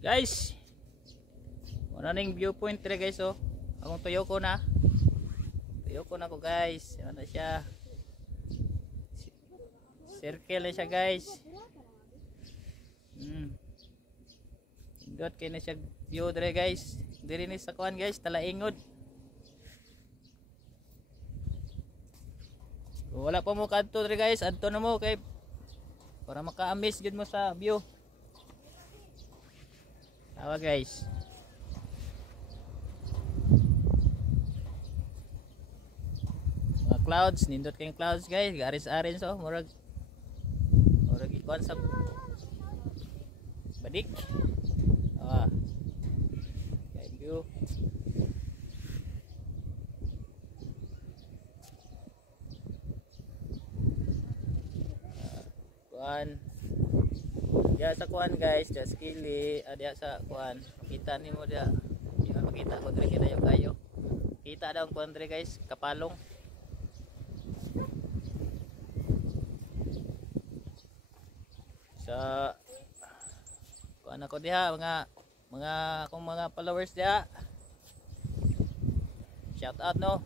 Guys, wala ning viewpoint dire guys oh. Akong tuyo ko na. Tuyo ko na ko guys. Ano na siya? Circle na siya guys. Indot kay na siya view dire guys. Diri ni sa kuan guys, Talaingod. Wala pa mo kadto dire guys, adto na mo kay para maka-amaze gid mo sa view. Awa guys. Mga clouds, nindot kayong clouds guys, garis-arin so, murag ikuan sa badik. Kay view. Kuan. Diya sa kuan guys, just kili, diya sa kuan. Makita nimo diya. Di man makita ko diri kayo. Kita daw ang kuan diri guys, kapalong. Sa kuan ako diha mga akong mga followers diha. Shout out no.